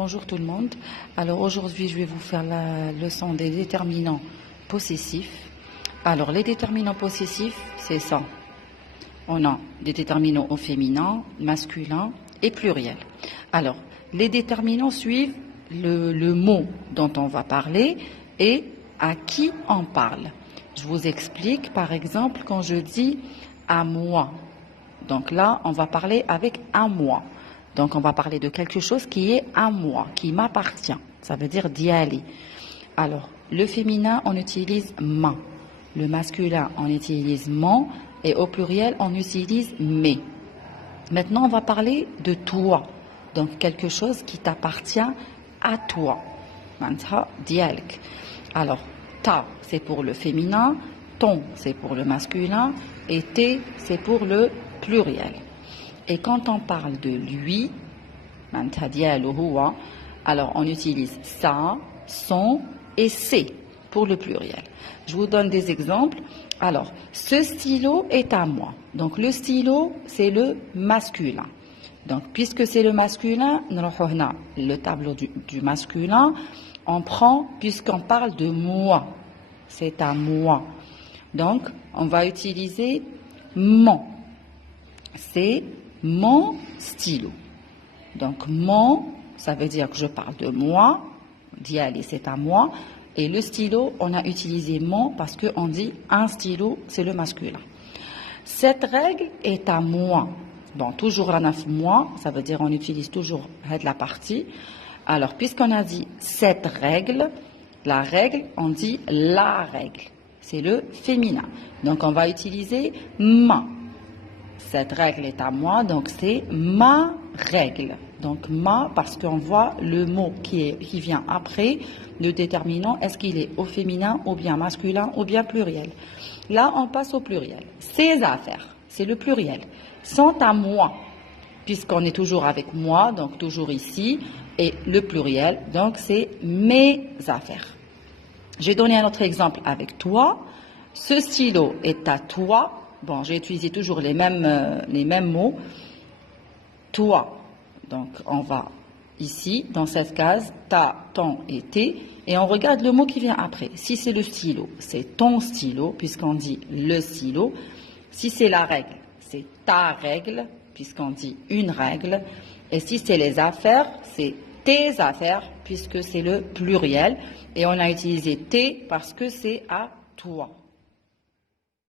Bonjour tout le monde. Alors aujourd'hui, je vais vous faire la leçon des déterminants possessifs. Alors les déterminants possessifs, c'est ça. On a des déterminants au féminin, masculin et pluriel. Alors les déterminants suivent le mot dont on va parler et à qui on parle. Je vous explique par exemple quand je dis à moi. Donc là, on va parler avec un moi. Donc on va parler de quelque chose qui est à moi, qui m'appartient. Ça veut dire diali. Alors, le féminin, on utilise ma. Le masculin, on utilise mon. Et au pluriel, on utilise mes. Maintenant, on va parler de toi. Donc quelque chose qui t'appartient à toi. Dialk. Alors, ta, c'est pour le féminin. Ton, c'est pour le masculin. Et tes, c'est pour le pluriel. Et quand on parle de lui, alors on utilise ça, son et c'est pour le pluriel. Je vous donne des exemples. Alors, ce stylo est à moi. Donc le stylo, c'est le masculin. Donc puisque c'est le masculin, le tableau du masculin, on prend, puisqu'on parle de moi, c'est à moi. Donc on va utiliser mon. C'est mon stylo. Donc mon, ça veut dire que je parle de moi, diali c'est à moi, et le stylo, on a utilisé mon parce qu'on dit un stylo, c'est le masculin. Cette règle est à moi. Bon, toujours un moi, ça veut dire on utilise toujours la partie. Alors, puisqu'on a dit cette règle, la règle, on dit la règle. C'est le féminin. Donc, on va utiliser ma. Cette règle est à moi, donc c'est ma règle. Donc ma, parce qu'on voit le mot qui vient après, le déterminant, est-ce qu'il est au féminin, ou bien masculin, ou bien pluriel. Là, on passe au pluriel. Ces affaires, c'est le pluriel, sont à moi, puisqu'on est toujours avec moi, donc toujours ici, et le pluriel, donc c'est mes affaires. J'ai donné un autre exemple avec toi. Ce stylo est à toi. Bon, j'ai utilisé toujours les mêmes mots. Toi, donc on va ici, dans cette case, ta, ton et tes, et on regarde le mot qui vient après. Si c'est le stylo, c'est ton stylo, puisqu'on dit le stylo. Si c'est la règle, c'est ta règle, puisqu'on dit une règle. Et si c'est les affaires, c'est tes affaires, puisque c'est le pluriel. Et on a utilisé tes parce que c'est à toi.